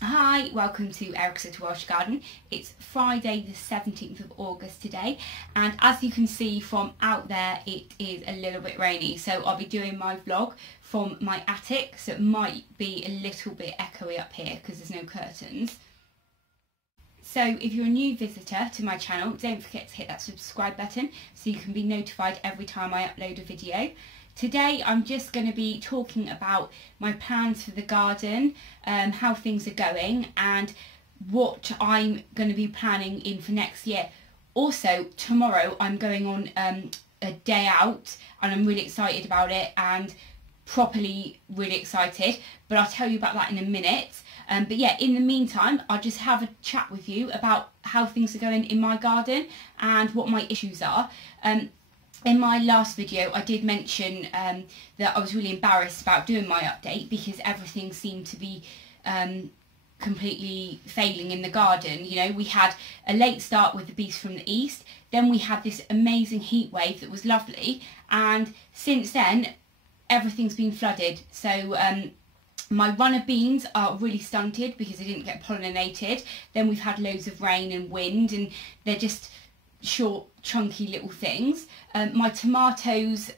Hi, welcome to Eric's Welsh Garden. It's Friday the 17th of August today, and as you can see from out there it is a little bit rainy, so I'll be doing my vlog from my attic, so it might be a little bit echoey up here because there's no curtains. So if you're a new visitor to my channel, don't forget to hit that subscribe button so you can be notified every time I upload a video. Today I'm just going to be talking about my plans for the garden, how things are going and what I'm going to be planning in for next year. Also tomorrow I'm going on a day out and I'm really excited about it, and properly really excited, but I'll tell you about that in a minute. But yeah, in the meantime I'll just have a chat with you about how things are going in my garden and what my issues are. In my last video I did mention that I was really embarrassed about doing my update because everything seemed to be completely failing in the garden. You know, we had a late start with the beast from the east, then we had this amazing heat wave that was lovely, and since then everything's been flooded. So my runner beans are really stunted because they didn't get pollinated. Then we've had loads of rain and wind and they're just short chunky little things. My tomatoes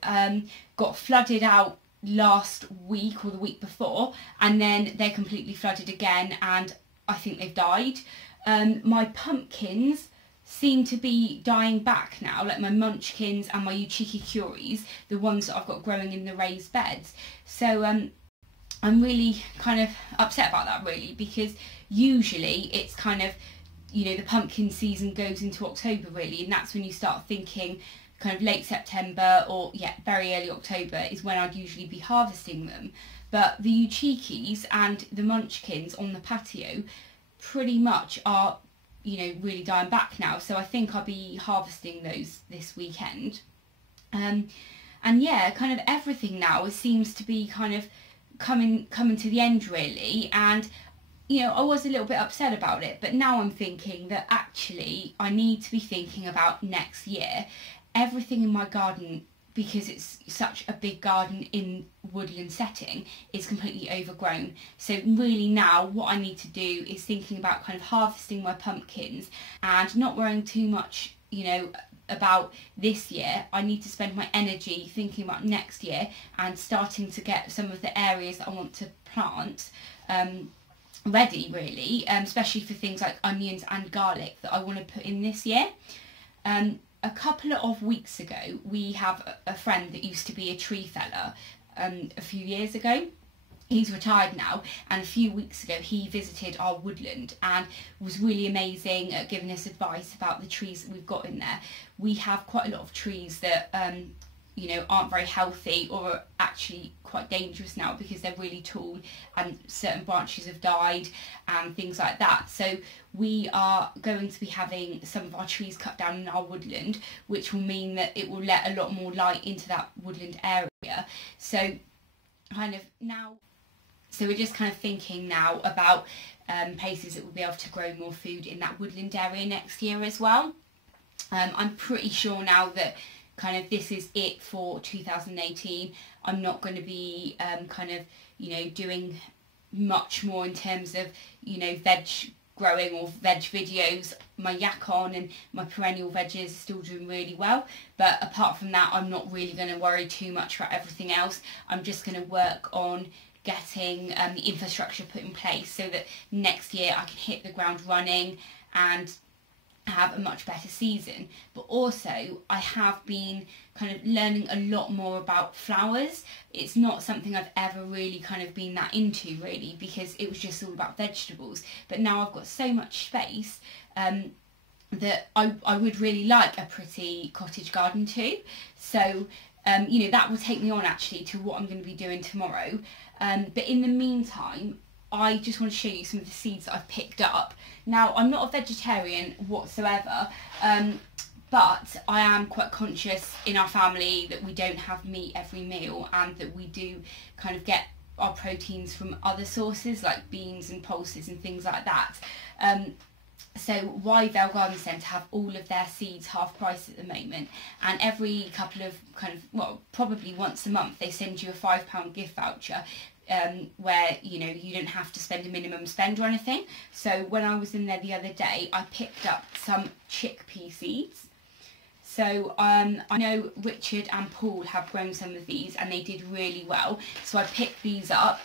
got flooded out last week or the week before, and then they're completely flooded again and I think they've died. My pumpkins seem to be dying back now, like my munchkins and my Uchiki curies, the ones that I've got growing in the raised beds. So I'm really kind of upset about that really, because usually it's kind of, you know, the pumpkin season goes into October really, and that's when you start thinking kind of late September or yeah, very early October is when I'd usually be harvesting them. But the Uchikis and the munchkins on the patio pretty much are, you know, really dying back now, so I think I'll be harvesting those this weekend. And yeah, kind of everything now seems to be kind of coming to the end really, and you know, I was a little bit upset about it, but now I'm thinking that actually I need to be thinking about next year. Everything in my garden, because it's such a big garden in woodland setting, is completely overgrown. So really now what I need to do is thinking about kind of harvesting my pumpkins and not worrying too much, you know, about this year. I need to spend my energy thinking about next year and starting to get some of the areas that I want to plant ready really, especially for things like onions and garlic that I want to put in this year. A couple of weeks ago we have a friend that used to be a tree feller a few years ago. He's retired now, and a few weeks ago he visited our woodland and was really amazing at giving us advice about the trees that we've got in there. We have quite a lot of trees that you know, aren't very healthy or are actually quite dangerous now because they're really tall and certain branches have died and things like that. So we are going to be having some of our trees cut down in our woodland, which will mean that it will let a lot more light into that woodland area. So kind of now, so we're just kind of thinking now about places that will be able to grow more food in that woodland area next year as well. I'm pretty sure now that kind of this is it for 2018. I'm not going to be kind of, you know, doing much more in terms of, you know, veg growing or veg videos. My yacon and my perennial veggies are still doing really well, but apart from that I'm not really going to worry too much about everything else. I'm just going to work on getting the infrastructure put in place so that next year I can hit the ground running and have a much better season. But also I have been kind of learning a lot more about flowers. It's not something I've ever really kind of been that into really, because it was just all about vegetables, but now I've got so much space that I would really like a pretty cottage garden too. So you know, that will take me on actually to what I'm going to be doing tomorrow. But in the meantime I just want to show you some of the seeds that I've picked up. Now, I'm not a vegetarian whatsoever, but I am quite conscious in our family that we don't have meat every meal and that we do kind of get our proteins from other sources like beans and pulses and things like that. So Wyvale Garden Centre have all of their seeds half price at the moment, and every couple of kind of, well, probably once a month they send you a £5 gift voucher where you don't have to spend a minimum spend or anything. So when I was in there the other day, I picked up some chickpea seeds. So I know Richard and Paul have grown some of these and they did really well, so I picked these up.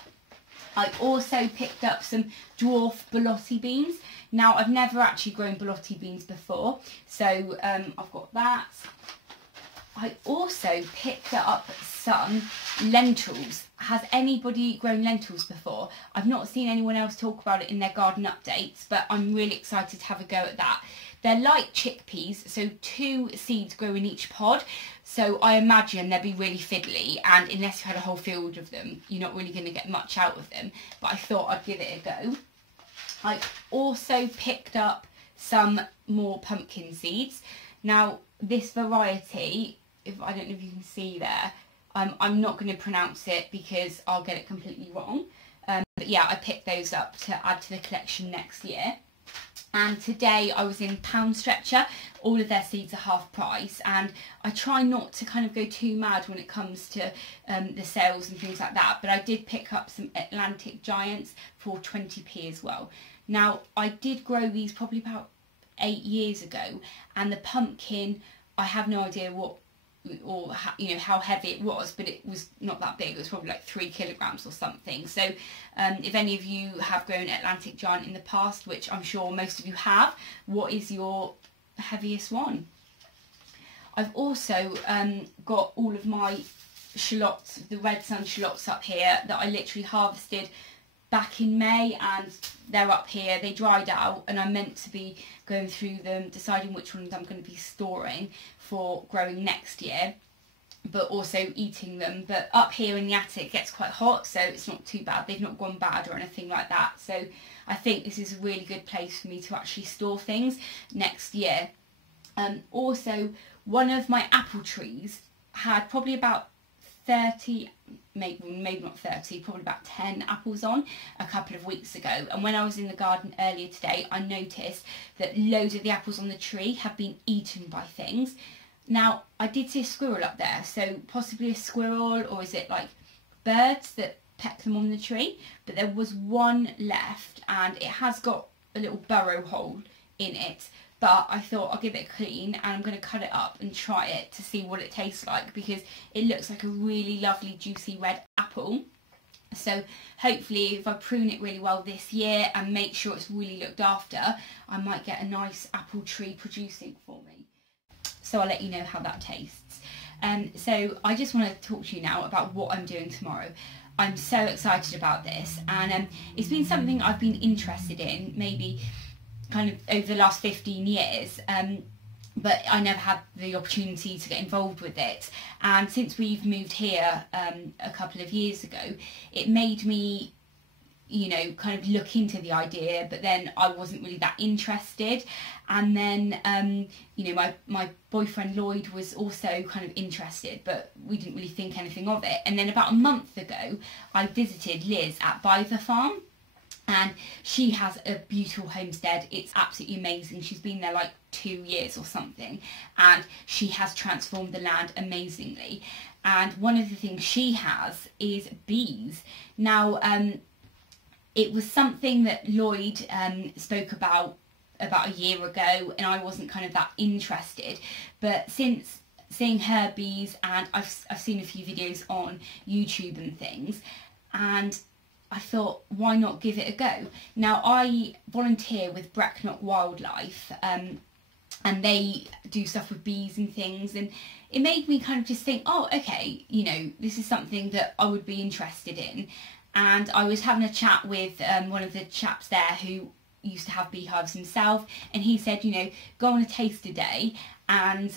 I also picked up some dwarf borlotti beans. Now, I've never actually grown borlotti beans before, so I've got that. I also picked up some lentils. Has anybody grown lentils before? I've not seen anyone else talk about it in their garden updates, but I'm really excited to have a go at that. They're like chickpeas, so 2 seeds grow in each pod, so I imagine they'll be really fiddly, and unless you had a whole field of them, you're not really going to get much out of them, but I thought I'd give it a go. I also picked up some more pumpkin seeds. Now, this variety, I don't know if you can see there, I'm not going to pronounce it because I'll get it completely wrong, but yeah, I picked those up to add to the collection next year. And today I was in Pound Stretcher. All of their seeds are half price, and I try not to kind of go too mad when it comes to the sales and things like that, but I did pick up some Atlantic Giants for 20p as well. Now, I did grow these probably about 8 years ago, and the pumpkin, I have no idea what or how heavy it was, but it was not that big. It was probably like 3 kilograms or something. So if any of you have grown Atlantic Giant in the past, which I'm sure most of you have, what is your heaviest one? I've also got all of my shallots, the red sun shallots up here that I literally harvested back in May, and they're up here. They dried out and I'm meant to be going through them, deciding which ones I'm going to be storing for growing next year, but also eating them. But up here in the attic it gets quite hot, so it's not too bad. They've not gone bad or anything like that, so I think this is a really good place for me to actually store things next year. Also, one of my apple trees had probably about 30, maybe not 30, probably about 10 apples on a couple of weeks ago, and when I was in the garden earlier today I noticed that loads of the apples on the tree have been eaten by things. Now, I did see a squirrel up there, so possibly a squirrel, or is it like birds that peck them on the tree, but there was one left and it has got a little burrow hole in it. But I thought I'll give it a clean, and I'm going to cut it up and try it to see what it tastes like, because it looks like a really lovely juicy red apple. So hopefully if I prune it really well this year and make sure it's really looked after, I might get a nice apple tree producing for me. So I'll let you know how that tastes. So I just want to talk to you now about what I'm doing tomorrow. I'm so excited about this, and it's been something I've been interested in maybe kind of over the last 15 years, but I never had the opportunity to get involved with it. And since we've moved here a couple of years ago, it made me, kind of look into the idea, but then I wasn't really that interested. And then, my boyfriend Lloyd was also kind of interested, but we didn't really think anything of it. And then about a month ago, I visited Liz at By the Farm, and she has a beautiful homestead. It's absolutely amazing. She's been there like 2 years or something, and she has transformed the land amazingly. And one of the things she has is bees. Now, it was something that Lloyd spoke about a year ago, and I wasn't kind of that interested. But since seeing her bees, and I've seen a few videos on YouTube and things, and I thought, why not give it a go? Now, I volunteer with Brecknock Wildlife, and they do stuff with bees and things, and it made me kind of just think, oh, okay, this is something that I would be interested in. And I was having a chat with one of the chaps there who used to have beehives himself, and he said, go on a taster day, and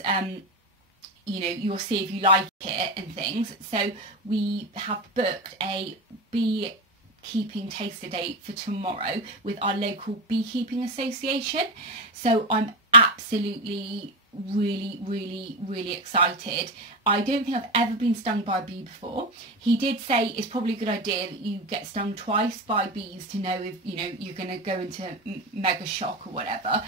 you'll see if you like it and things. So we have booked a beekeeping taster date for tomorrow with our local beekeeping association. So I'm absolutely really excited. I don't think I've ever been stung by a bee before. He did say it's probably a good idea that you get stung twice by bees to know if you're going to go into mega shock or whatever.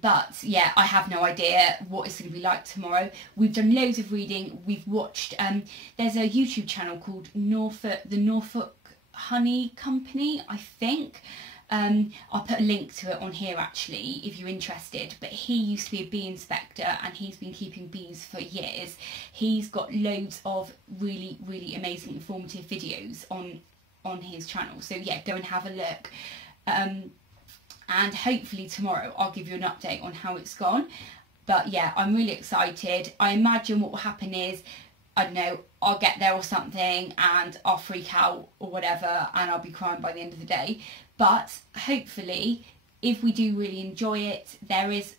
But yeah, I have no idea what it's going to be like tomorrow. We've done loads of reading. We've watched, there's a YouTube channel called the Norfolk Honey Company, I think. I'll put a link to it on here actually if you're interested, but he used to be a bee inspector and he's been keeping bees for years. He's got loads of really, really amazing informative videos on his channel, so yeah, go and have a look. And hopefully tomorrow I'll give you an update on how it's gone. But yeah, I'm really excited. I imagine what will happen is, I don't know, I'll get there or something and I'll freak out or whatever and I'll be crying by the end of the day. But hopefully, if we do really enjoy it, there is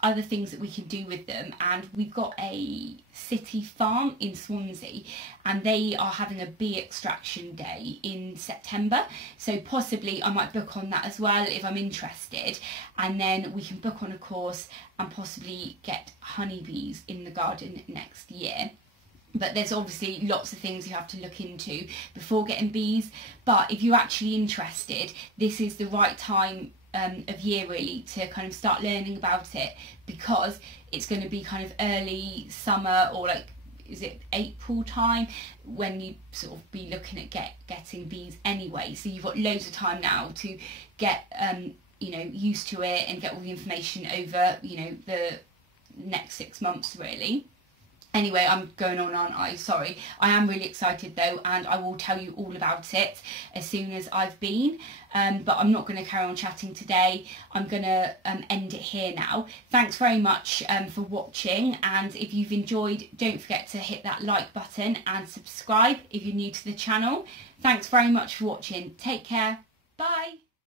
other things that we can do with them. And we've got a city farm in Swansea and they are having a bee extraction day in September. So possibly I might book on that as well if I'm interested. And then we can book on a course and possibly get honeybees in the garden next year. But there's obviously lots of things you have to look into before getting bees. But if you're actually interested, this is the right time of year really to kind of start learning about it, because it's going to be kind of early summer, or like, is it April time, when you sort of be looking at getting bees anyway. So you've got loads of time now to get you know, used to it and get all the information over, you know, the next 6 months really. Anyway, I'm going on, sorry. I am really excited though, and I will tell you all about it as soon as I've been. But I'm not going to carry on chatting today. I'm going to end it here now. Thanks very much for watching, and if you've enjoyed, don't forget to hit that like button and subscribe if you're new to the channel. Thanks very much for watching. Take care. Bye.